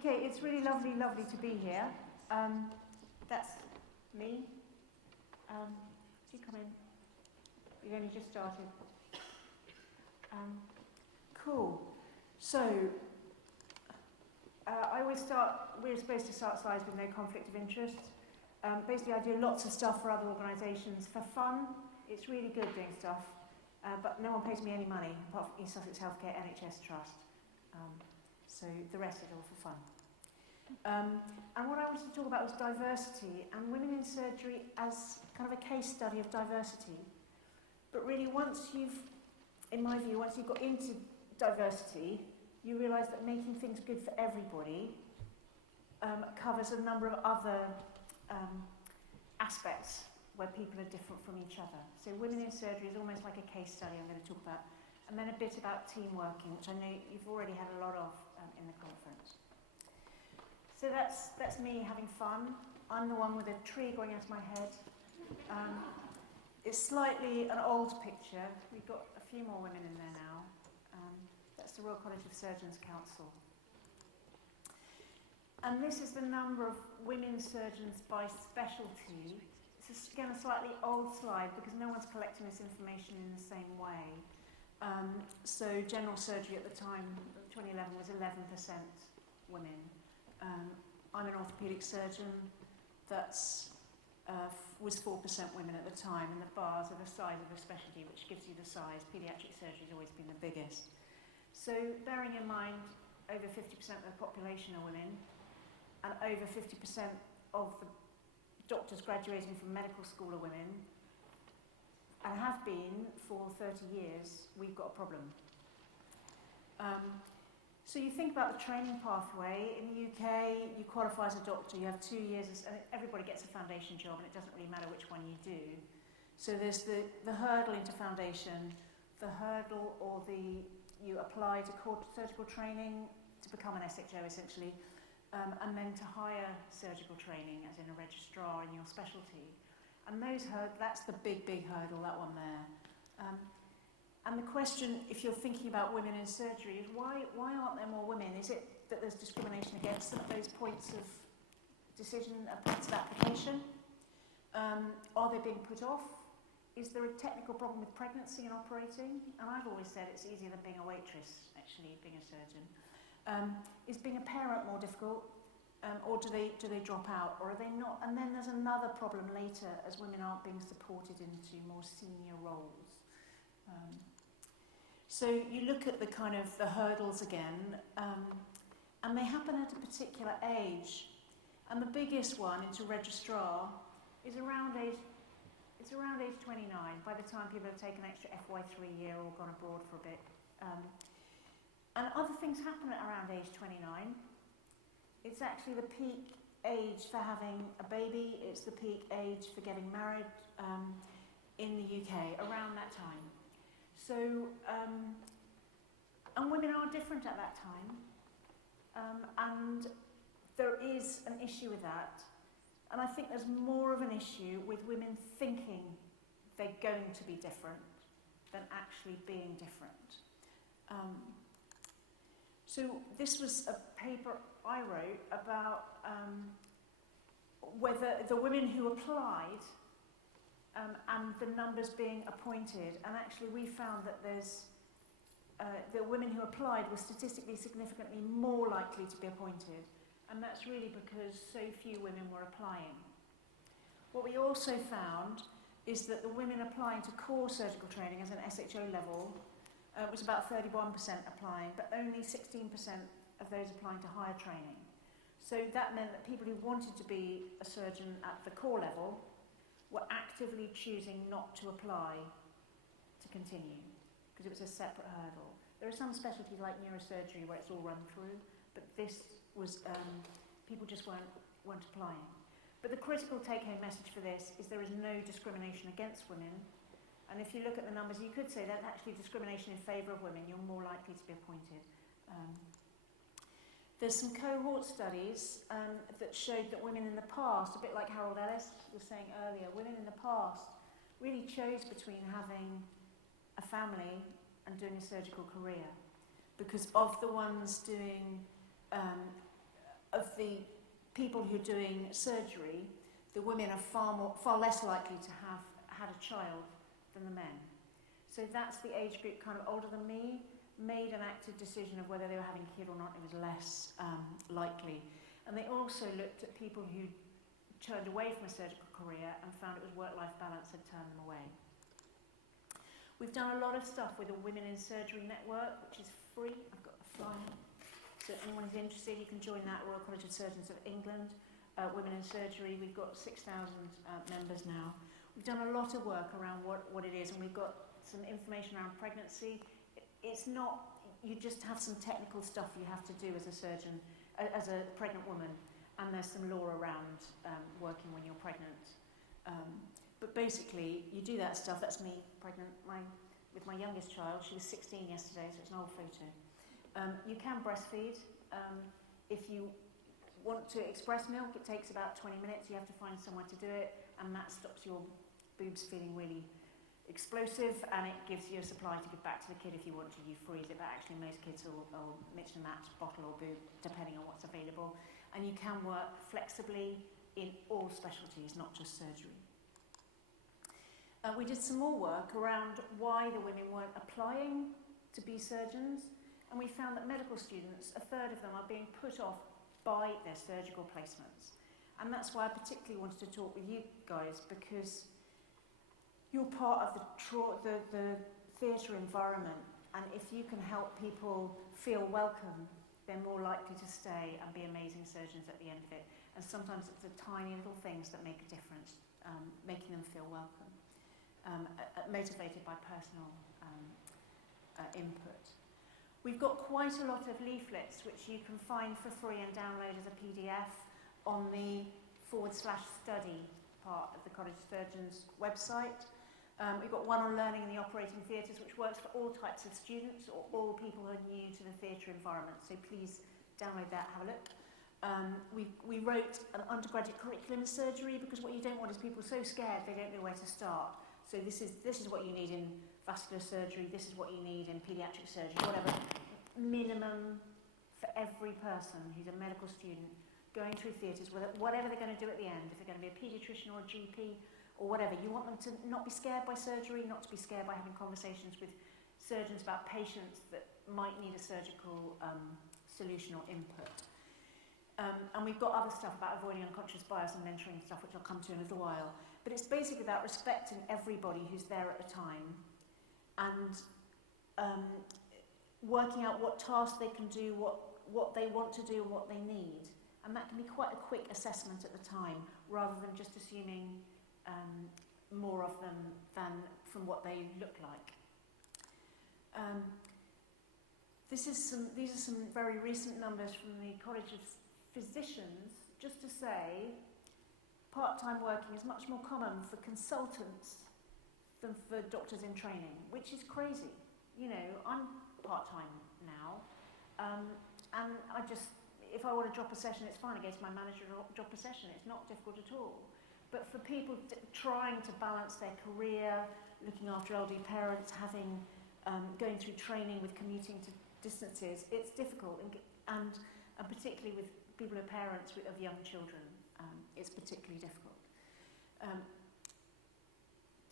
Okay, it's really lovely to be here. That's me. Do you come in? We've only just started. Cool. So, I always start, we're supposed to start slides with no conflict of interest. Basically, I do lots of stuff for other organisations for fun. It's really good doing stuff, but no one pays me any money, apart from East Sussex Healthcare NHS Trust. So the rest is all for fun. And what I wanted to talk about was diversity and women in surgery as kind of a case study of diversity. But really, once you've, in my view, once you've got into diversity, you realise that making things good for everybody covers a number of other aspects where people are different from each other. So women in surgery is almost like a case study I'm going to talk about. And then a bit about team working, which I know you've already had a lot of in the conference. So that's me having fun. I'm the one with a tree growing out of my head. It's slightly an old picture. We've got a few more women in there now. That's the Royal College of Surgeons Council. And this is the number of women surgeons by specialty. This is, again, a slightly old slide because no one's collecting this information in the same way. So general surgery at the time, 2011, was 11% women. I'm an orthopaedic surgeon. That's was 4% women at the time, and the bars are the size of the specialty, which gives you the size. Paediatric surgery has always been the biggest. So bearing in mind, over 50% of the population are women, and over 50% of the doctors graduating from medical school are women, and have been for 30 years, we've got a problem. So you think about the training pathway. In the UK, you qualify as a doctor, you have 2 years, and everybody gets a foundation job, and it doesn't really matter which one you do. So there's the hurdle into foundation, the hurdle or you apply to core surgical training to become an SHO essentially, and then to higher surgical training, as in a registrar in your specialty. And that's the big hurdle, that one there. And the question, if you're thinking about women in surgery, is why aren't there more women? Is it that there's discrimination against them at those points of decision, at points of application? Are they being put off? Is there a technical problem with pregnancy and operating? And I've always said it's easier than being a waitress, actually, being a surgeon. Is being a parent more difficult? Or do they drop out, or are they not? And then there's another problem later, as women aren't being supported into more senior roles. So you look at the kind of the hurdles again, and they happen at a particular age. And the biggest one into registrar is around age 29. By the time people have taken extra FY3 year or gone abroad for a bit, and other things happen at around age 29. It's actually the peak age for having a baby. It's the peak age for getting married in the UK, around that time. So, and women are different at that time. And there is an issue with that. And I think there's more of an issue with women thinking they're going to be different than actually being different. So this was a paper I wrote about whether the women who applied and the numbers being appointed, and actually we found that the women who applied were statistically significantly more likely to be appointed, and that's really because so few women were applying. What we also found is that the women applying to core surgical training as an SHO level was about 31% applying, but only 16% of those applying to higher training. So that meant that people who wanted to be a surgeon at the core level were actively choosing not to apply to continue, because it was a separate hurdle. There are some specialties like neurosurgery where it's all run through, but this was, people just weren't applying. But the critical take-home message for this is there is no discrimination against women. And if you look at the numbers, you could say that actually discrimination in favour of women, you're more likely to be appointed. There's some cohort studies that showed that women in the past, a bit like Harold Ellis was saying earlier, women in the past really chose between having a family and doing a surgical career, because of the ones doing of the people who are doing surgery, the women are far less likely to have had a child than the men. So that's the age group kind of older than me, made an active decision of whether they were having a kid or not. It was less likely. And they also looked at people who turned away from a surgical career and found it was work-life balance had turned them away. We've done a lot of stuff with the Women in Surgery Network, which is free. I've got a flyer. So if anyone is interested, you can join that, Royal College of Surgeons of England. Women in Surgery, we've got 6,000 members now. We've done a lot of work around what it is, and we've got some information around pregnancy. It's not, you just have some technical stuff you have to do as a surgeon, as a pregnant woman, and there's some law around working when you're pregnant. But basically, you do that stuff. That's me pregnant with my youngest child. She was 16 yesterday, so it's an old photo. You can breastfeed. If you want to express milk, it takes about 20 minutes. You have to find somewhere to do it, and that stops your boobs feeling really explosive, and it gives you a supply to give back to the kid. If you want to, you freeze it, but actually most kids will mix and match bottle or boob, depending on what's available. And you can work flexibly in all specialties, not just surgery. We did some more work around why the women weren't applying to be surgeons, and we found that medical students, a third of them, are being put off by their surgical placements. And that's why I particularly wanted to talk with you guys, because you're part of the theatre environment, and if you can help people feel welcome, they're more likely to stay and be amazing surgeons at the end of it. And sometimes it's the tiny little things that make a difference, making them feel welcome, motivated by personal input. We've got quite a lot of leaflets which you can find for free and download as a PDF on the /study part of the College of Surgeons website. We've got one on learning in the operating theatres, which works for all types of students or all people who are new to the theatre environment. So please download that, have a look. We wrote an undergraduate curriculum in surgery, because what you don't want is people so scared they don't know where to start. So this is what you need in vascular surgery, this is what you need in paediatric surgery, whatever. Minimum for every person who's a medical student going through theatres, whatever they're going to do at the end, if they're going to be a paediatrician or a GP or whatever, you want them to not be scared by surgery, not to be scared by having conversations with surgeons about patients that might need a surgical solution or input. And we've got other stuff about avoiding unconscious bias and mentoring stuff, which I'll come to in a little while. But it's basically about respecting everybody who's there at the time and working out what tasks they can do, what they want to do and what they need. And that can be quite a quick assessment at the time, rather than just assuming more of them than from what they look like. These are some very recent numbers from the College of Physicians, just to say part-time working is much more common for consultants than for doctors in training, which is crazy. You know, I'm part-time now, and if I want to drop a session, it's fine. I go to my manager and drop a session. It's not difficult at all. But for people trying to balance their career, looking after elderly parents, going through training with commuting to distances, it's difficult, and particularly with people who are parents of young children, it's particularly difficult.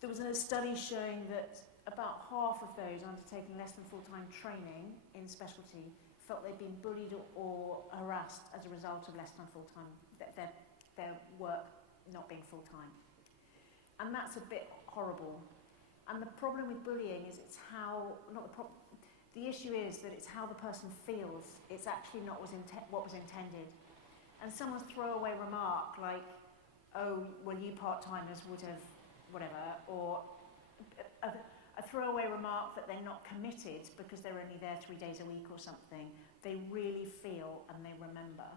There was a study showing that about half of those undertaking less than full-time training in specialty felt they'd been bullied or harassed as a result of less than full-time, their work not being full-time. And that's a bit horrible. And the problem with bullying is the issue is that it's how the person feels. It's actually not what was intended. And someone's throwaway remark like, oh, well, you part-timers would have whatever, or a throwaway remark that they're not committed because they're only there 3 days a week or something, they really feel and they remember.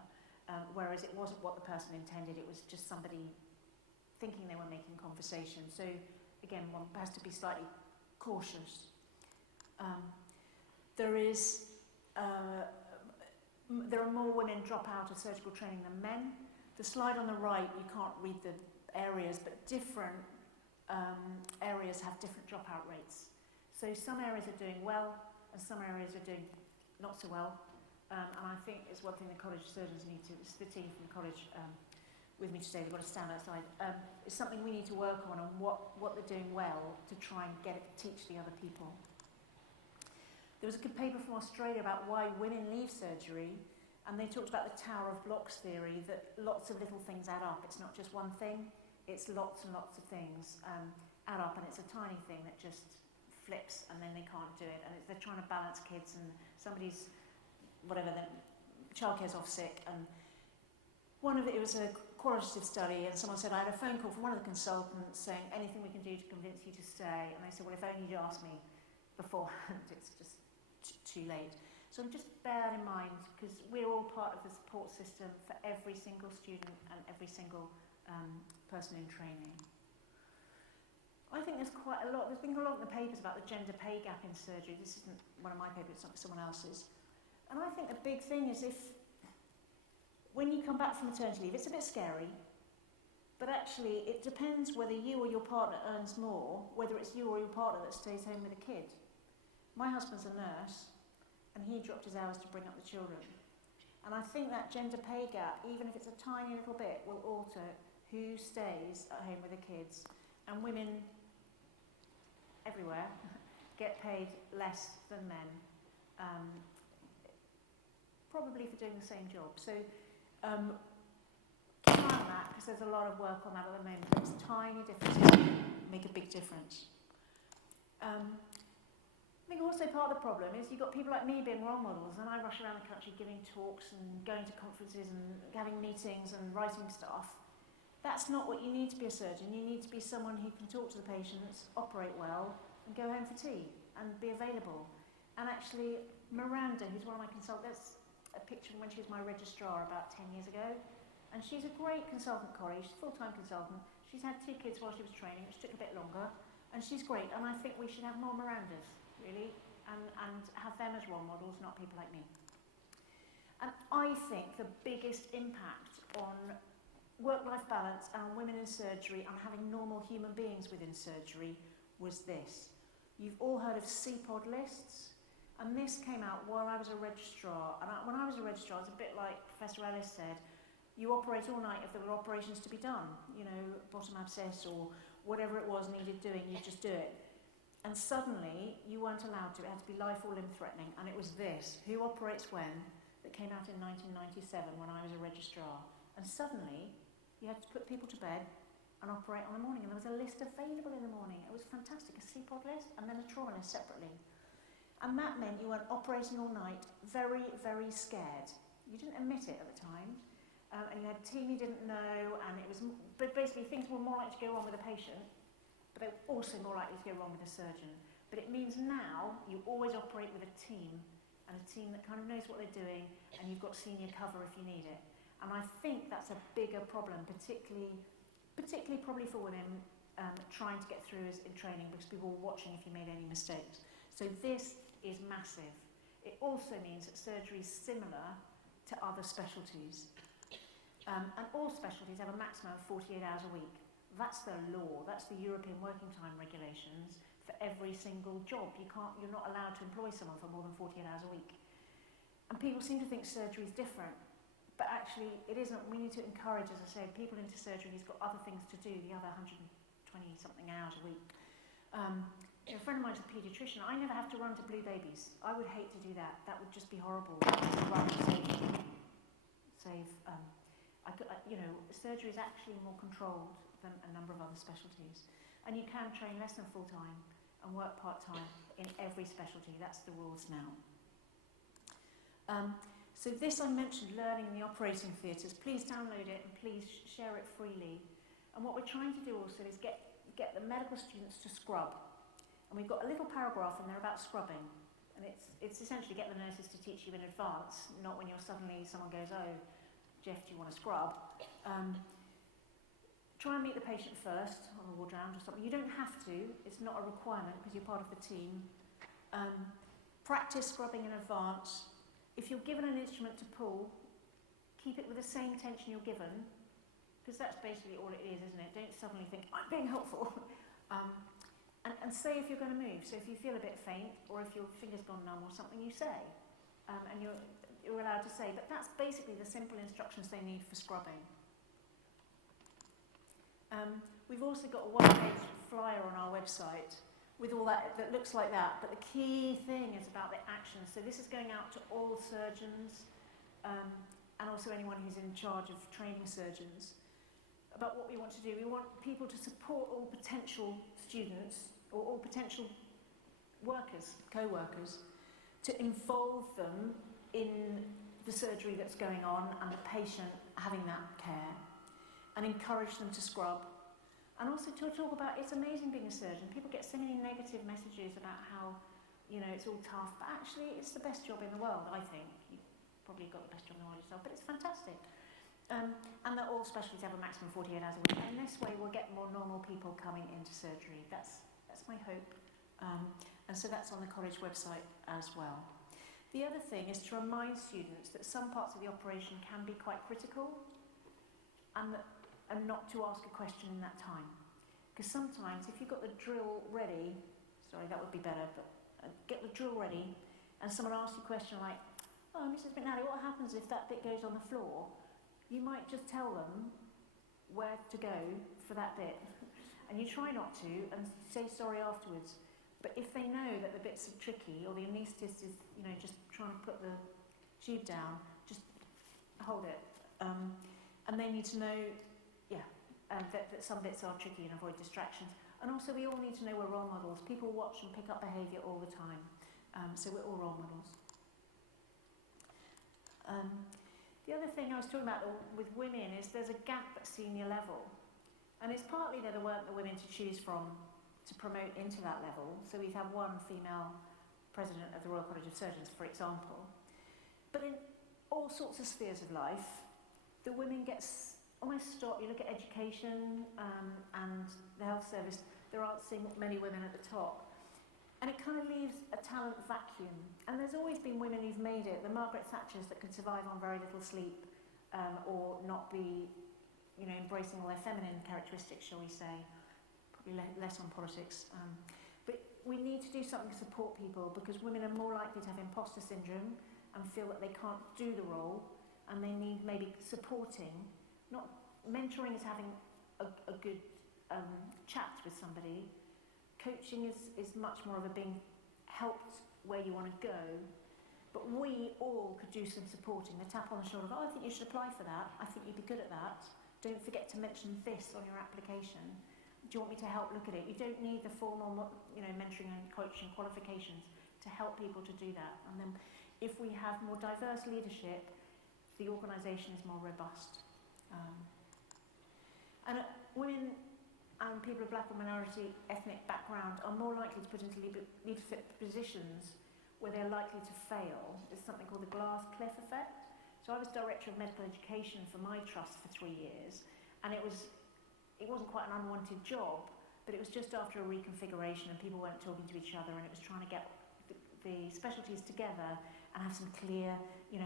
Whereas it wasn't what the person intended, it was just somebody thinking they were making conversation. So again, one has to be slightly cautious. There are more women drop out of surgical training than men. The slide on the right, you can't read the areas, but different areas have different dropout rates. So some areas are doing well, and some areas are doing not so well. and I think it's one thing the college surgeons need to, it's the team from the college with me today, they've got to stand outside, it's something we need to work on and what they're doing well to try and teach the other people. There was a paper from Australia about why women leave surgery, and they talked about the Tower of Blocks theory, that lots of little things add up. It's not just one thing, it's lots and lots of things add up, and it's a tiny thing that just flips and then they can't do it. And they're trying to balance kids and somebody's, whatever, the childcare's off sick. And it was a qualitative study, and someone said, I had a phone call from one of the consultants saying, anything we can do to convince you to stay. And they said, well, if only you'd asked me beforehand, it's just too late. So just bear that in mind, because we're all part of the support system for every single student and every single person in training. I think there's been a lot in the papers about the gender pay gap in surgery. This isn't one of my papers, it's someone else's. And I think the big thing is when you come back from maternity leave, it's a bit scary, but actually it depends whether you or your partner earns more, whether it's you or your partner that stays home with a kid. My husband's a nurse, and he dropped his hours to bring up the children. And I think that gender pay gap, even if it's a tiny little bit, will alter who stays at home with the kids. And women everywhere get paid less than men, probably for doing the same job. So keep an eye on that, because there's a lot of work on that at the moment. Those tiny differences make a big difference. I think also part of the problem is you've got people like me being role models, and I rush around the country giving talks and going to conferences and having meetings and writing stuff. That's not what you need to be a surgeon. You need to be someone who can talk to the patients, operate well, and go home for tea and be available. And actually, Miranda, who's one of my consultants, that's a picture from when she was my registrar about 10 years ago, and she's a great consultant, Corrie. She's a full-time consultant. She's had 2 kids while she was training, which took a bit longer, and she's great. And I think we should have more Mirandas, really, and have them as role models, not people like me. And I think the biggest impact on work-life balance and on women in surgery and having normal human beings within surgery was this. You've all heard of CPOD lists, and this came out while I was a registrar. And when I was a registrar, it's a bit like Professor Ellis said, you operate all night if there were operations to be done, you know, bottom abscess or whatever it was needed doing, you just do it. And suddenly, you weren't allowed to. It had to be life or limb threatening. And it was this, Who Operates When, that came out in 1997 when I was a registrar. And suddenly, you had to put people to bed and operate on the morning. And there was a list available in the morning. It was fantastic, a CPOD list and then a trauma list separately. And that meant you weren't operating all night, very, very scared. You didn't admit it at the time. And you had a team you didn't know, and but basically things were more likely to go wrong with a patient, but they were also more likely to go wrong with a surgeon. But it means now you always operate with a team, and a team that kind of knows what they're doing, and you've got senior cover if you need it. And I think that's a bigger problem, particularly probably for women trying to get through in training, because people were watching if you made any mistakes. So this is massive. It also means that surgery is similar to other specialties. And all specialties have a maximum of 48 hours a week. That's the law, that's the European Working Time Regulations for every single job. You're not allowed to employ someone for more than 48 hours a week. And people seem to think surgery is different, but actually it isn't. We need to encourage, as I say, people into surgery who's got other things to do, the other 120-something hours a week. A friend of mine's a paediatrician. I never have to run to blue babies. I would hate to do that. That would just be horrible. Run and save surgery is actually more controlled than a number of other specialties. And you can train less than full-time and work part-time in every specialty. That's the rules now. So this I mentioned, learning in the operating theatres. Please download it and please share it freely. And what we're trying to do also is get the medical students to scrub. And we've got a little paragraph in there about scrubbing. And it's essentially get the nurses to teach you in advance, not when someone goes, oh, Jeff, do you want to scrub? Try and meet the patient first on a ward round or something. You don't have to, it's not a requirement because you're part of the team. Practice scrubbing in advance. If you're given an instrument to pull, keep it with the same tension you're given, because that's basically all it is, isn't it? Don't suddenly think, I'm being helpful. And say if you're going to move. So if you feel a bit faint, or if your finger's gone numb or something, you say. And you're allowed to say, but that's basically the simple instructions they need for scrubbing. We've also got a one-page flyer on our website with all that looks like that, but the key thing is about the action. So this is going out to all surgeons and also anyone who's in charge of training surgeons about what we want to do. We want people to support all potential students or all potential workers, co-workers, to involve them in the surgery that's going on and the patient having that care, and encourage them to scrub. And also to talk about, it's amazing being a surgeon. People get so many negative messages about how, it's all tough, but actually it's the best job in the world, I think. You've probably got the best job in the world yourself, but it's fantastic. And that all specialties have a maximum 48 hours a week. And this way we'll get more normal people coming into surgery. That's my hope. And so that's on the college website as well. The other thing is to remind students that some parts of the operation can be quite critical and not to ask a question in that time. Because sometimes if you've got the drill ready, sorry, that would be better, but get the drill ready and someone asks you a question like, oh, Mrs. McNally, what happens if that bit goes on the floor? You might just tell them where to go for that bit. And you try not to and say sorry afterwards. But if they know that the bits are tricky or the anaesthetist is, just trying to put the tube down, just hold it. And they need to know, that some bits are tricky and avoid distractions. And also we all need to know we're role models. People watch and pick up behaviour all the time. So we're all role models. The other thing I was talking about with women is there's a gap at senior level. And it's partly there weren't the women to choose from to promote into that level. So we've had one female president of the Royal College of Surgeons, for example. But in all sorts of spheres of life, the women get almost stopped. You look at education and the health service, there aren't many women at the top. And it kind of leaves a talent vacuum. And there's always been women who've made it. The Margaret Thatchers that could survive on very little sleep or not be, embracing all their feminine characteristics, shall we say. Probably less on politics. But we need to do something to support people because women are more likely to have imposter syndrome and feel that they can't do the role and they need maybe supporting. Not mentoring is having a good chat with somebody. Coaching is much more of a being helped where you want to go. But we all could do some supporting. The tap on the shoulder, I think you should apply for that. I think you'd be good at that. Don't forget to mention this on your application. Do you want me to help look at it? You don't need the formal, mentoring and coaching qualifications to help people to do that. And then if we have more diverse leadership, the organisation is more robust. And women and people of black or minority ethnic background are more likely to put into leadership positions where they're likely to fail. There's something called the glass cliff effect. So I was director of medical education for my trust for 3 years, and it wasn't quite an unwanted job, but it was just after a reconfiguration and people weren't talking to each other, and it was trying to get the specialties together and have some clear,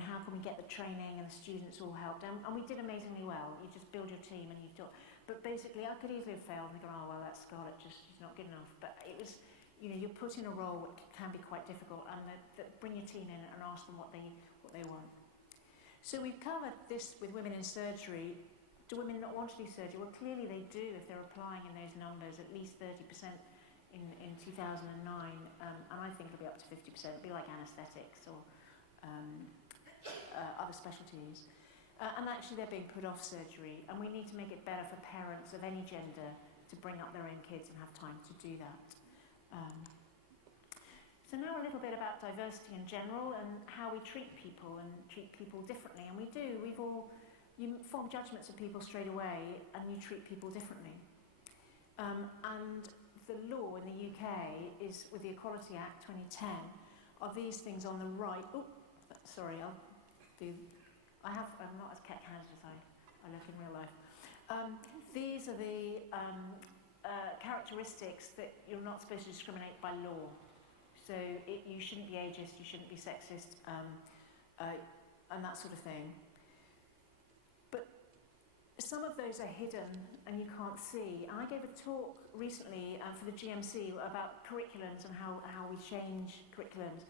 how can we get the training and the students all helped. And we did amazingly well. You just build your team and you do. But basically, I could easily have failed and go, oh, well, that's Scarlett, she's not good enough. But it was, you're put in a role that can be quite difficult, and that bring your team in and ask them what they want. So we've covered this with women in surgery. Do women not want to do surgery? Well, clearly they do if they're applying in those numbers, at least 30% in 2009, and I think it'll be up to 50%. It'll be like anaesthetics or other specialties. And actually they're being put off surgery, and we need to make it better for parents of any gender to bring up their own kids and have time to do that. So now a little bit about diversity in general and how we treat people and treat people differently. And we do, you form judgments of people straight away and you treat people differently. And the law in the UK is, with the Equality Act 2010, are these things on the right. Oh, sorry, I'm not as cat-handed as I look in real life. These are the characteristics that you're not supposed to discriminate by law. So you shouldn't be ageist, you shouldn't be sexist, and that sort of thing. But some of those are hidden and you can't see. And I gave a talk recently for the GMC about curriculums and how we change curriculums.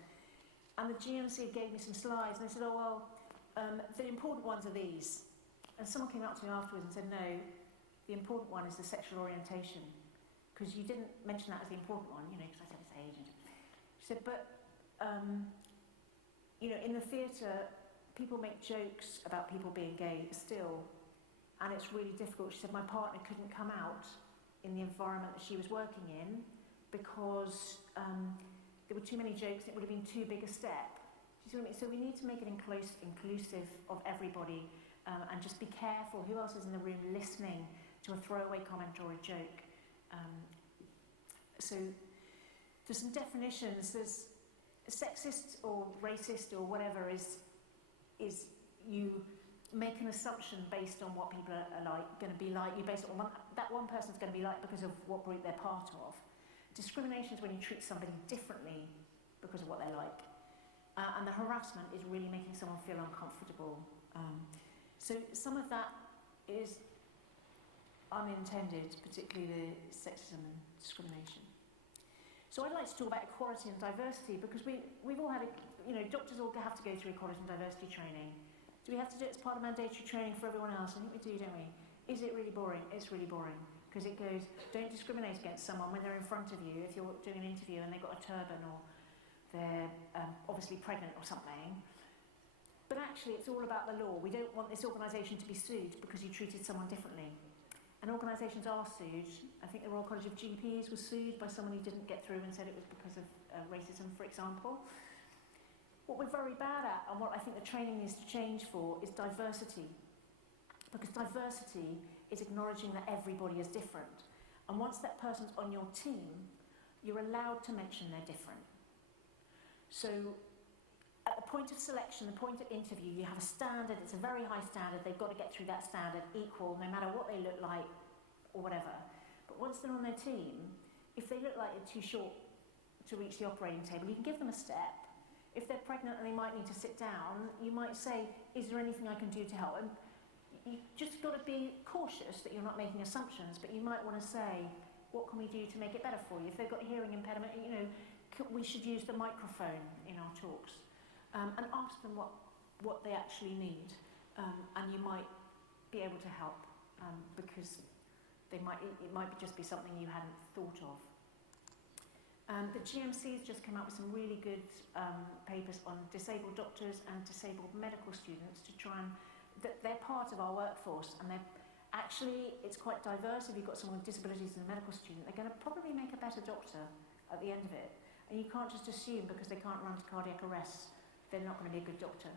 And the GMC gave me some slides, and they said, oh, well, the important ones are these. And someone came up to me afterwards and said, no, the important one is the sexual orientation, because you didn't mention that as the important one, you know, because I said it's age. She said, but, you know, in the theatre, people make jokes about people being gay still, and it's really difficult. She said, my partner couldn't come out in the environment that she was working in because there were too many jokes, it would have been too big a step. Do you see what I mean? So we need to make it inclusive of everybody, and just be careful who else is in the room listening to a throwaway comment or a joke. So there's some definitions. There's sexist or racist or whatever is you make an assumption based on what people are like, going to be like. You base it on that one person's going to be like because of what group they're part of. Discrimination is when you treat somebody differently because of what they're like. And the harassment is really making someone feel uncomfortable. So some of that is unintended, particularly the sexism and discrimination. So I'd like to talk about equality and diversity, because we've all had, doctors all have to go through equality and diversity training. Do we have to do it as part of mandatory training for everyone else? I think we do, don't we? Is it really boring? It's really boring. Because it goes, don't discriminate against someone when they're in front of you if you're doing an interview and they've got a turban or they're obviously pregnant or something. But actually it's all about the law. We don't want this organisation to be sued because you treated someone differently. And organisations are sued. I think the Royal College of GPs was sued by someone who didn't get through and said it was because of racism, for example. What we're very bad at, and what I think the training needs to change for, is diversity. Because diversity is acknowledging that everybody is different. And once that person's on your team, you're allowed to mention they're different. So at the point of selection, the point of interview, you have a standard, it's a very high standard, they've got to get through that standard equal, no matter what they look like or whatever. But once they're on their team, if they look like they're too short to reach the operating table, you can give them a step. If they're pregnant and they might need to sit down, you might say, is there anything I can do to help? And you just got to be cautious that you're not making assumptions, but you might want to say, what can we do to make it better for you? If they've got a hearing impediment, we should use the microphone in our talks, and ask them what they actually need, and you might be able to help, because it might just be something you hadn't thought of. The GMC's just come out with some really good papers on disabled doctors and disabled medical students to try and they're part of our workforce, and it's quite diverse. If you've got someone with disabilities and a medical student, they're going to probably make a better doctor at the end of it. And you can't just assume because they can't run to cardiac arrest, they're not going to be a good doctor.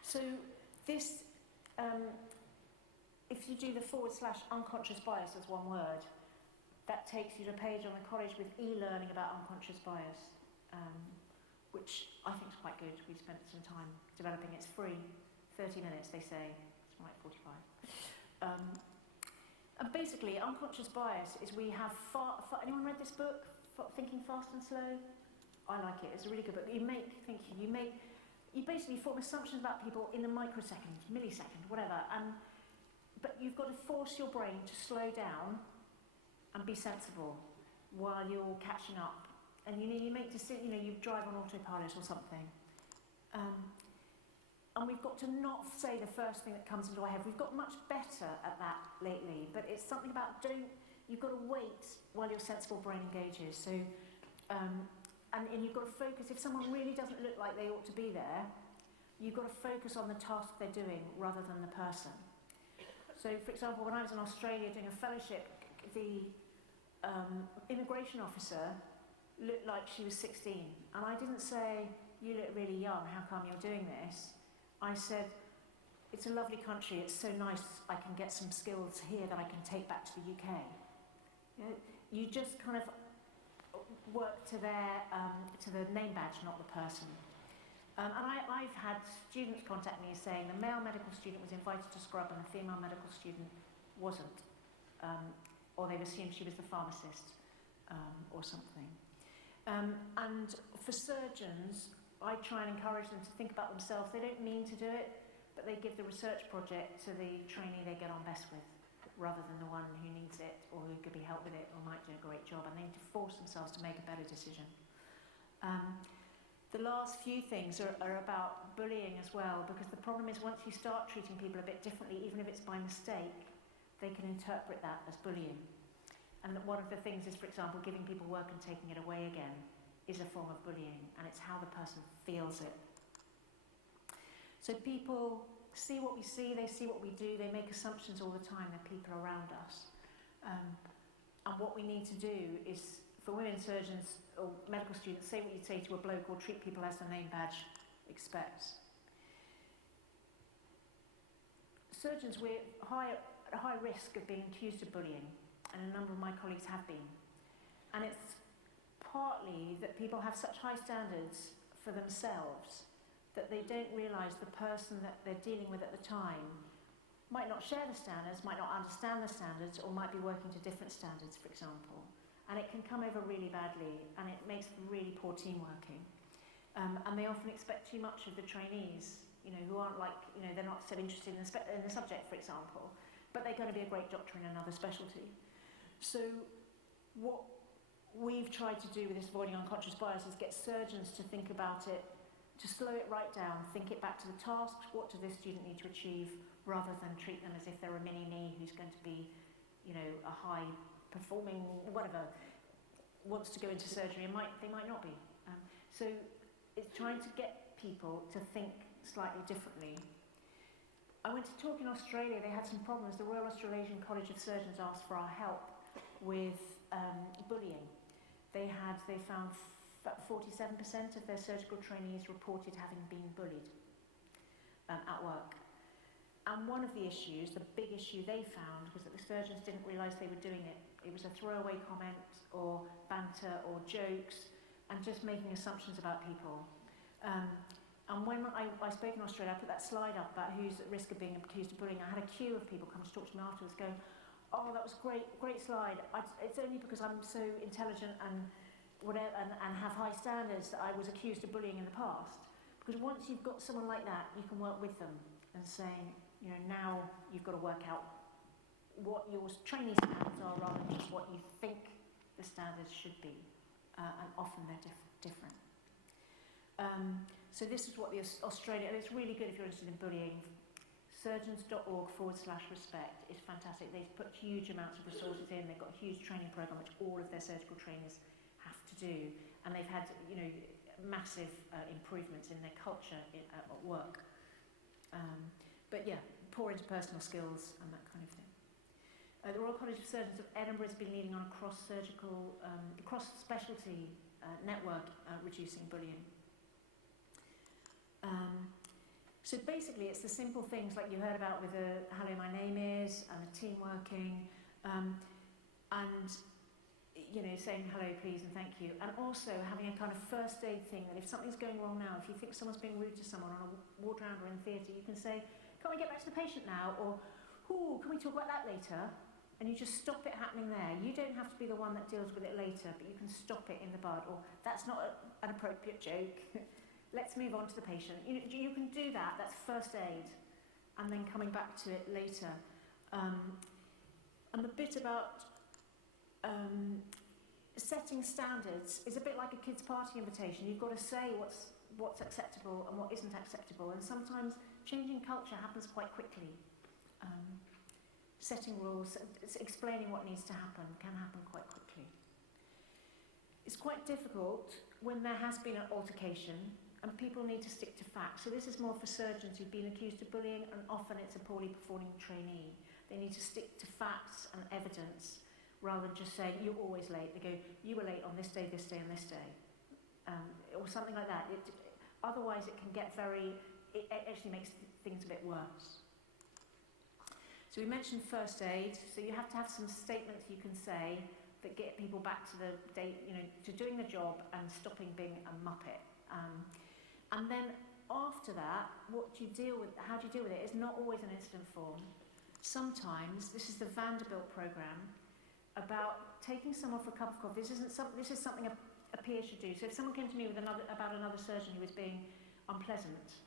So this, if you do the / unconscious bias as one word, that takes you to a page on the college with e-learning about unconscious bias. Which I think is quite good. We spent some time developing. It's free, 30 minutes they say, it's more like 45. And basically, unconscious bias is we have anyone read this book, Thinking Fast and Slow? I like it, it's a really good book. You basically form assumptions about people in a microsecond, millisecond, whatever, but you've got to force your brain to slow down and be sensible while you're catching up. And you make decisions, you drive on autopilot or something. And we've got to not say the first thing that comes into our head. We've got much better at that lately, but it's something about you've got to wait while your sensible brain engages. So, and you've got to focus. If someone really doesn't look like they ought to be there, you've got to focus on the task they're doing rather than the person. So, for example, when I was in Australia doing a fellowship, the immigration officer looked like she was 16, and I didn't say, you look really young, how come you're doing this? I said, it's a lovely country, it's so nice, I can get some skills here that I can take back to the UK. You just kind of work to the name badge, not the person. And I've had students contact me saying the male medical student was invited to scrub and the female medical student wasn't, or they've assumed she was the pharmacist or something. And for surgeons, I try and encourage them to think about themselves. They don't mean to do it, but they give the research project to the trainee they get on best with, rather than the one who needs it or who could be helped with it or might do a great job, and they need to force themselves to make a better decision. The last few things are about bullying as well, because the problem is once you start treating people a bit differently, even if it's by mistake, they can interpret that as bullying. And one of the things is, for example, giving people work and taking it away again is a form of bullying, and it's how the person feels it. So people see what we see, they see what we do, they make assumptions all the time, they're people around us. And what we need to do is, for women surgeons or medical students, say what you'd say to a bloke or treat people as the name badge expects. Surgeons, we're at a high risk of being accused of bullying, and a number of my colleagues have been. And it's partly that people have such high standards for themselves that they don't realise the person that they're dealing with at the time might not share the standards, might not understand the standards, or might be working to different standards, for example. And it can come over really badly, and it makes really poor team working. And they often expect too much of the trainees, who aren't they're not so interested in the subject, for example, but they're going to be a great doctor in another specialty. So what we've tried to do with this avoiding unconscious bias is get surgeons to think about it, to slow it right down, think it back to the tasks, what does this student need to achieve, rather than treat them as if they're a mini-me who's going to be, a high-performing, whatever, wants to go into surgery, and they might not be. So it's trying to get people to think slightly differently. I went to talk in Australia, they had some problems. The Royal Australasian College of Surgeons asked for our help with bullying. They found 47% of their surgical trainees reported having been bullied at work. And one of the issues, the big issue they found, was that the surgeons didn't realise they were doing it. It was a throwaway comment or banter or jokes and just making assumptions about people. And when I spoke in Australia, I put that slide up about who's at risk of being accused of bullying. I had a queue of people come to talk to me afterwards going, "Oh, that was great slide. It's only because I'm so intelligent and whatever and have high standards that I was accused of bullying in the past." Because once you've got someone like that, you can work with them and saying, now you've got to work out what your trainee standards are rather than just what you think the standards should be. And often they're different. So this is what the Australia, and it's really good if you're interested in bullying. Surgeons.org/respect is fantastic. They've put huge amounts of resources in. They've got a huge training program which all of their surgical trainers have to do, and they've had massive improvements in their culture at work. But yeah, poor interpersonal skills and that kind of thing. The Royal College of Surgeons of Edinburgh has been leading on a cross-specialty network reducing bullying. So basically it's the simple things like you heard about with the hello my name is and the team working and saying hello please and thank you, and also having a kind of first aid thing that if something's going wrong now, if you think someone's being rude to someone on a ward round or in theatre, you can say, "Can we get back to the patient now?" or "Ooh, can we talk about that later?" And you just stop it happening there. You don't have to be the one that deals with it later, but you can stop it in the bud. Or "That's not an appropriate joke. Let's move on to the patient." You can do that. That's first aid, and then coming back to it later. And the bit about setting standards is a bit like a kid's party invitation. You've got to say what's acceptable and what isn't acceptable, and sometimes changing culture happens quite quickly. Setting rules, explaining what needs to happen can happen quite quickly. It's quite difficult when there has been an altercation and people need to stick to facts. So this is more for surgeons who've been accused of bullying, and often it's a poorly performing trainee. They need to stick to facts and evidence rather than just saying, "You're always late." They go, "You were late on this day, and this day." Or something like that. Otherwise it can get it actually makes things a bit worse. So we mentioned first aid, so you have to have some statements you can say that get people back to the to doing the job and stopping being a muppet. And then after that, how do you deal with it is not always an incident form. Sometimes, this is the Vanderbilt program, about taking someone for a cup of coffee. This is something a peer should do. So if someone came to me with about another surgeon who was being unpleasant,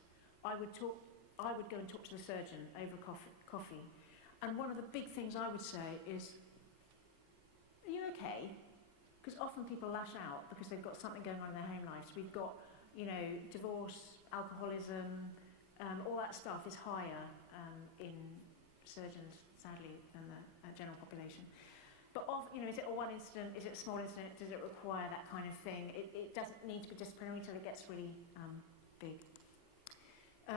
I would go and talk to the surgeon over coffee. And one of the big things I would say is, "Are you okay?" Because often people lash out because they've got something going on in their home lives. We've got, divorce, alcoholism, all that stuff is higher in surgeons, sadly, than the general population. But is it a one incident? Is it a small incident? Does it require that kind of thing? It doesn't need to be disciplinary till it gets really big.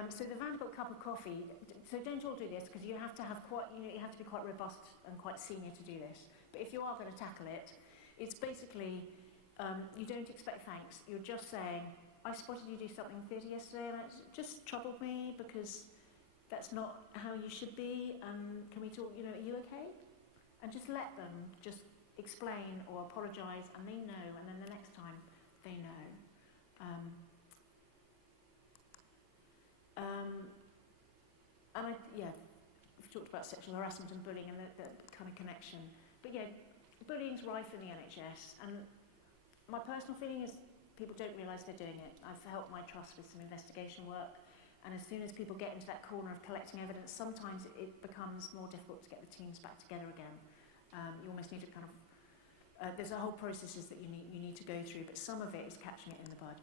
So the Vanderbilt cup of coffee. So don't all do this because you have to have you have to be quite robust and quite senior to do this. But if you are going to tackle it, it's basically you don't expect thanks. You're just saying, I spotted you do something in theatre yesterday, and it just troubled me because that's not how you should be. Can we talk? Are you okay? And just let them just explain or apologise, and they know, and then the next time they know. We've talked about sexual harassment and bullying and the kind of connection. But bullying's rife in the NHS, and my personal feeling is people don't realise they're doing it. I've helped my trust with some investigation work, and as soon as people get into that corner of collecting evidence, sometimes it becomes more difficult to get the teams back together again. You almost need to kind of, there's a whole processes that you need to go through, but some of it is catching it in the bud.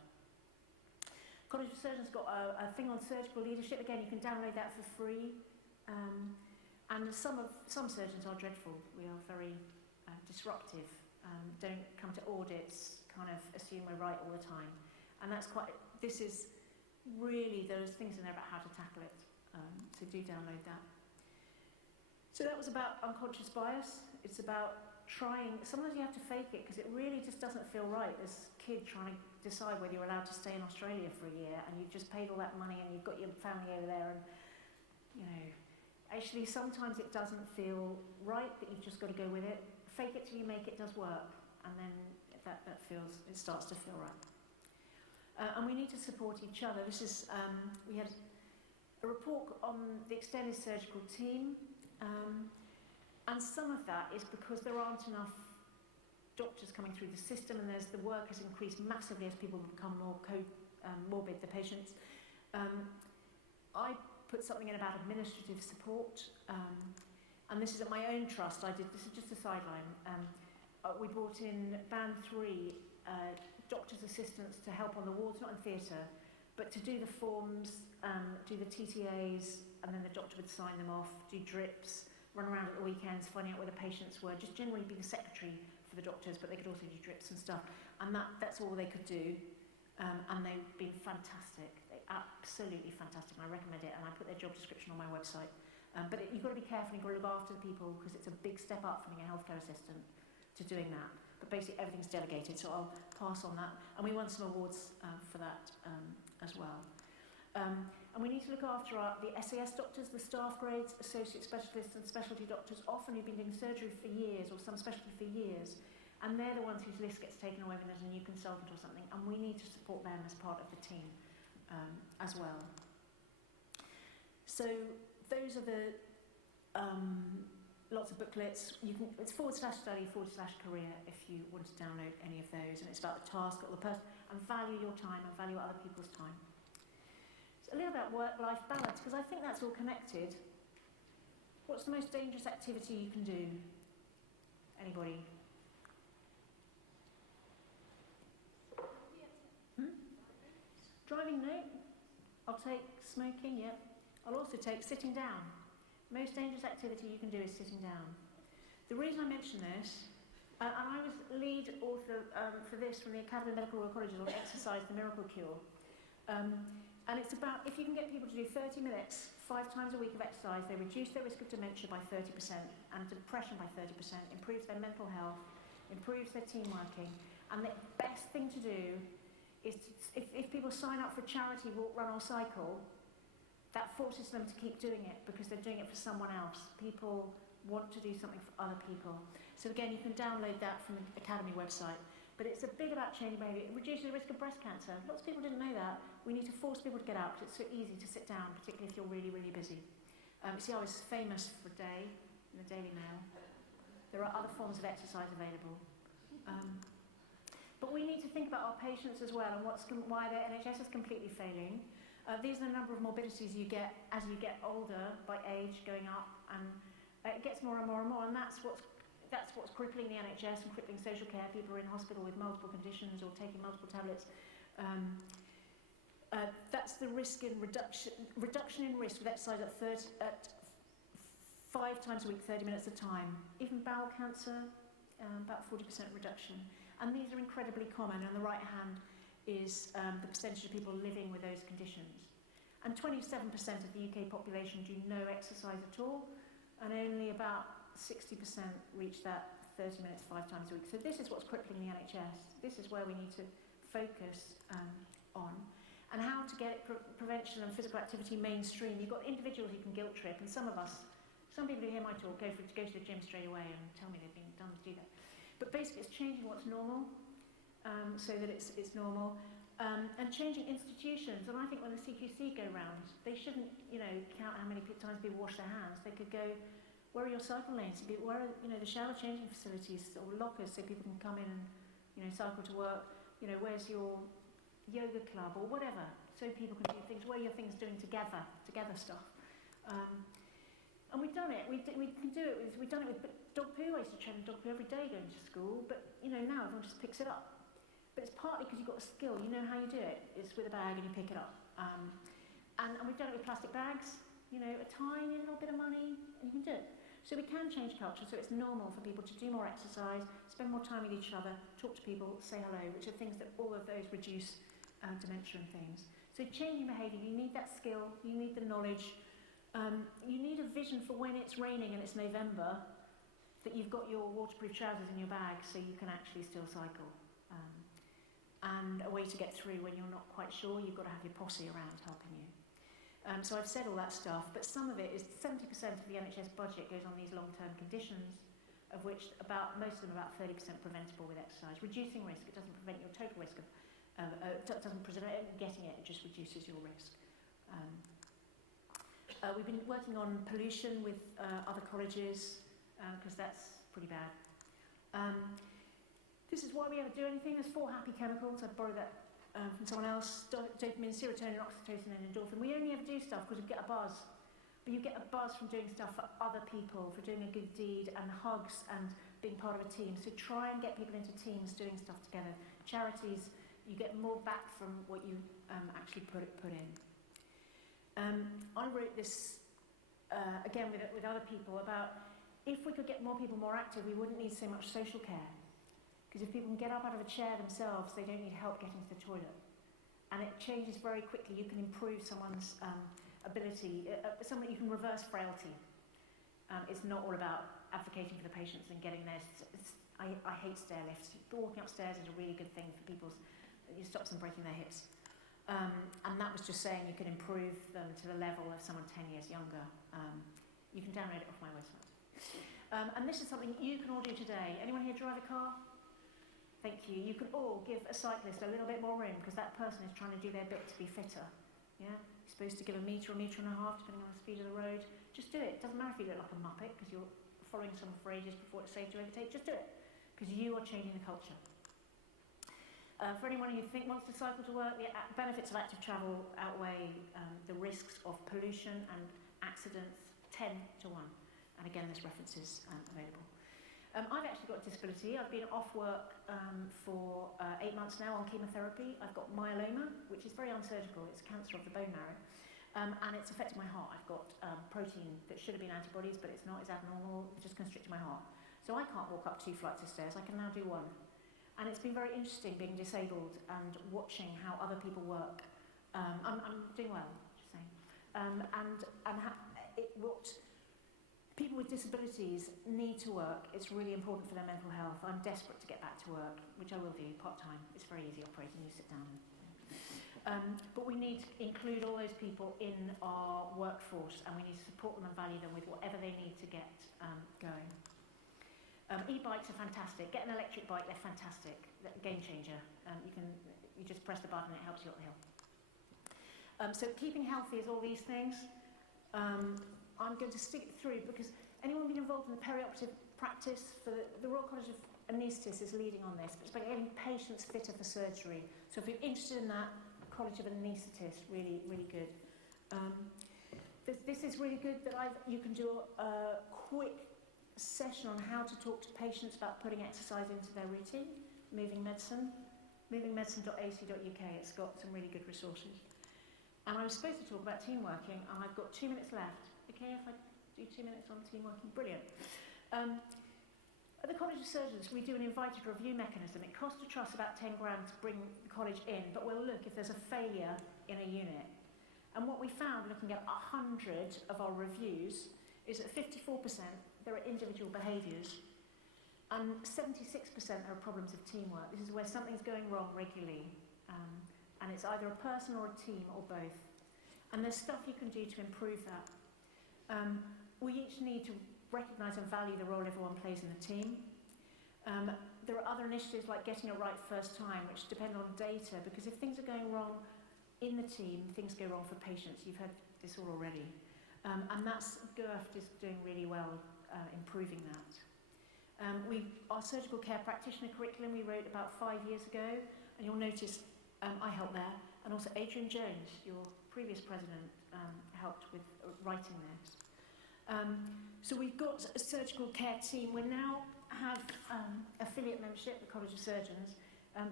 College of Surgeons got a thing on surgical leadership. Again, you can download that for free. And some surgeons are dreadful. We are very disruptive. Don't come to audits, kind of assume we're right all the time. And this is really, there's things in there about how to tackle it. So do download that. So that was about unconscious bias. It's about trying, sometimes you have to fake it because it really just doesn't feel right. This kid trying to decide whether you're allowed to stay in Australia for a year, and you've just paid all that money and you've got your family over there, and actually sometimes it doesn't feel right, but you've just got to go with it. Fake it till you make it does work, and then it starts to feel right. And we need to support each other. This is, we had a report on the extended surgical team, and some of that is because there aren't enough doctors coming through the system, and the work has increased massively as people become more morbid, the patients. I put something in about administrative support, and this is at my own trust. This is just a sideline. We brought in band 3 doctor's assistants to help on the wards, not in theatre, but to do the forms, do the TTAs, and then the doctor would sign them off, do drips, run around at the weekends, finding out where the patients were, just generally be the secretary for the doctors, but they could also do drips and stuff. And that's all they could do. And they've been fantastic. They're absolutely fantastic. And I recommend it. And I put their job description on my website. But you've got to be careful. You've got to look after the people because it's a big step up from being a healthcare assistant to doing that. But basically everything's delegated, so I'll pass on that. And we won some awards for that as well. And we need to look after the SAS doctors, the staff grades, associate specialists and specialty doctors, often who've been doing surgery for years or some specialty for years. And they're the ones whose list gets taken away when there's a new consultant or something. And we need to support them as part of the team as well. So those are the lots of booklets. It's /study/career if you want to download any of those. And it's about the task or the person, and value your time and value other people's time. A little about work-life balance, because I think that's all connected. What's the most dangerous activity you can do? Anybody? Driving, no. I'll take smoking, yep. I'll also take sitting down. Most dangerous activity you can do is sitting down. The reason I mention this, and I was lead author for this from the Academy of Medical Royal Colleges on Exercise, the Miracle Cure. And it's about, if you can get people to do 30 minutes, 5 times a week of exercise, they reduce their risk of dementia by 30% and depression by 30%, improves their mental health, improves their team working. And the best thing to do is, if people sign up for charity, walk, run or cycle, that forces them to keep doing it because they're doing it for someone else. People want to do something for other people. So again, you can download that from the Academy website. But it's a bit about changing behaviour. It reduces the risk of breast cancer. Lots of people didn't know that. We need to force people to get out because it's so easy to sit down, particularly if you're really, really busy. You see, I was famous for a day in the Daily Mail. There are other forms of exercise available. But we need to think about our patients as well and why the NHS is completely failing. These are the number of morbidities you get as you get older by age going up, and it gets more and more and more, and that's what's that's what's crippling the NHS and crippling social care. People are in hospital with multiple conditions or taking multiple tablets. That's the risk in reduction in risk with exercise at 5 times a week, 30 minutes a time. Even bowel cancer, about 40% reduction. And these are incredibly common. On the right hand is the percentage of people living with those conditions. And 27% of the UK population do no exercise at all, and only about 60% reach that 30 minutes 5 times a week. So this is what's crippling the NHS. This is where we need to focus on. And how to get prevention and physical activity mainstream. You've got individuals who can guilt trip, and some people who hear my talk go to the gym straight away and tell me they've been done to do that. But basically it's changing what's normal, so that it's normal. And changing institutions, and I think when the CQC go round, they shouldn't, count how many times people wash their hands. They could go, where are your cycle lanes? Where are, the shower changing facilities or lockers so people can come in and, cycle to work? Where's your yoga club or whatever, so people can do things. Where are your things doing together stuff? And we've done it. We can do it. We've done it with dog poo. I used to train dog poo every day going to school, but now everyone just picks it up. But it's partly because you've got a skill, you know how you do it. It's with a bag and you pick it up. And we've done it with plastic bags, a tiny little bit of money, and you can do it. So we can change culture, so it's normal for people to do more exercise, spend more time with each other, talk to people, say hello, which are things that all of those reduce dementia and things. So changing behaviour, you need that skill, you need the knowledge, you need a vision for when it's raining and it's November, that you've got your waterproof trousers in your bag so you can actually still cycle. And a way to get through when you're not quite sure, you've got to have your posse around helping you. So I've said all that stuff, but some of it is 70% of the NHS budget goes on these long-term conditions, of which most of them about 30% preventable with exercise. Reducing risk, it doesn't prevent your total risk of, doesn't prevent getting it, it just reduces your risk. We've been working on pollution with other colleges, because that's pretty bad. This is why we ever do anything. There's 4 happy chemicals. I borrowed that from someone else. Dopamine, serotonin, oxytocin, and endorphin. We only ever do stuff because we get a buzz. But you get a buzz from doing stuff for other people, for doing a good deed, and hugs, and being part of a team. So try and get people into teams doing stuff together. Charities, you get more back from what you actually put in. I wrote this, again, with other people, about if we could get more people more active, we wouldn't need so much social care. Because if people can get up out of a chair themselves, they don't need help getting to the toilet. And it changes very quickly. You can improve someone's ability. You can reverse frailty. It's not all about advocating for the patients and getting there. I hate stair lifts. Walking upstairs is a really good thing for people's. It stops them breaking their hips. And that was just saying you can improve them to the level of someone 10 years younger. You can download it off my website. And this is something you can all do today. Anyone here drive a car? Thank you. You can all give a cyclist a little bit more room because that person is trying to do their bit to be fitter. Yeah? You're supposed to give a metre and a half depending on the speed of the road. Just do it. It doesn't matter if you look like a muppet because you're following someone for ages before it's safe to overtake. Just do it because you are changing the culture. For anyone who wants to cycle to work, the benefits of active travel outweigh the risks of pollution and accidents 10 to 1. And again, there's references available. I've actually got a disability. I've been off work for 8 months now on chemotherapy. I've got myeloma, which is very unsurgical. It's cancer of the bone marrow. And it's affected my heart. I've got protein that should have been antibodies, but it's not. It's abnormal. It's just constricted my heart. So I can't walk up 2 flights of stairs. I can now do 1. And it's been very interesting being disabled and watching how other people work. I'm doing well, just saying. What people with disabilities need to work. It's really important for their mental health. I'm desperate to get back to work, which I will do part-time. It's very easy operating. You sit down. But we need to include all those people in our workforce, and we need to support them and value them with whatever they need to get going. E-bikes are fantastic. Get an electric bike, they're fantastic. They're a game changer. You just press the button, it helps you up the hill. So keeping healthy is all these things. I'm going to stick it through because anyone been involved in the perioperative practice for the Royal College of Anaesthetists is leading on this, but it's about getting patients fitter for surgery. So if you're interested in that, College of Anaesthetists, really, really good. This is really good that you can do a quick session on how to talk to patients about putting exercise into their routine, Moving Medicine, movingmedicine.ac.uk. It's got some really good resources. And I was supposed to talk about team working, and I've got 2 minutes left. Okay, if I do 2 minutes on team working, brilliant. At the College of Surgeons, we do an invited review mechanism. It costs the trust about 10 grand to bring the college in, but we'll look if there's a failure in a unit. And what we found, looking at 100 of our reviews, is that 54% there are individual behaviours, and 76% are problems of teamwork. This is where something's going wrong regularly, and it's either a person or a team or both. And there's stuff you can do to improve that. We each need to recognise and value the role everyone plays in the team. There are other initiatives like getting it right first time, which depend on data, because if things are going wrong in the team, things go wrong for patients. You've heard this all already. And GERFT is doing really well improving that. Our surgical care practitioner curriculum we wrote about 5 years ago, and you'll notice I helped there, and also Adrian Jones, your previous president, helped with writing this. So we've got a surgical care team. We now have affiliate membership, the College of Surgeons,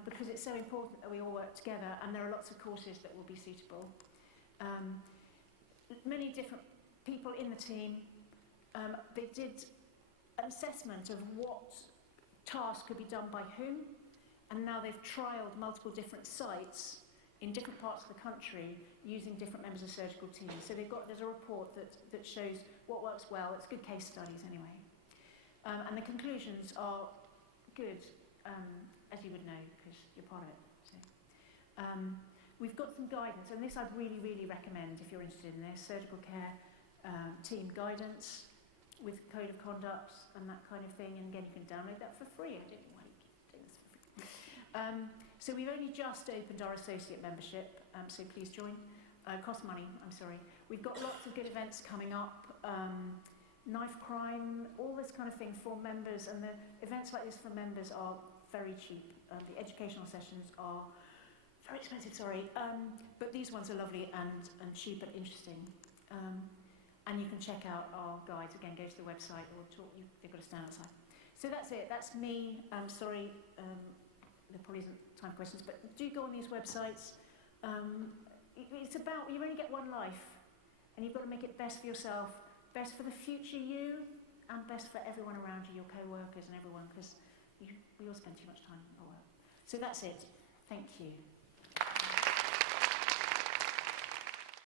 because it's so important that we all work together, and there are lots of courses that will be suitable. Many different people in the team. They did an assessment of what task could be done by whom, and now they've trialled multiple different sites in different parts of the country using different members of surgical teams. So there's a report that shows what works well. It's good case studies anyway. And the conclusions are good, as you would know, because you're part of it. So, we've got some guidance, and this I'd really, really recommend if you're interested in this, surgical care team guidance with code of conduct and that kind of thing. And again, you can download that for free. I don't know why you keep doing this for free. So we've only just opened our associate membership, so please join. Costs money, I'm sorry. We've got lots of good events coming up, knife crime, all this kind of thing for members, and the events like this for members are very cheap. The educational sessions are very expensive, sorry, but these ones are lovely and cheap and interesting. And you can check out our guides. Again, go to the website or talk. They've got a stand outside. So that's it. That's me. Sorry, there probably isn't time for questions, but do go on these websites. It's about, you only get one life, and you've got to make it best for yourself, best for the future you, and best for everyone around you, your co-workers and everyone, because we all spend too much time at work. So that's it. Thank you.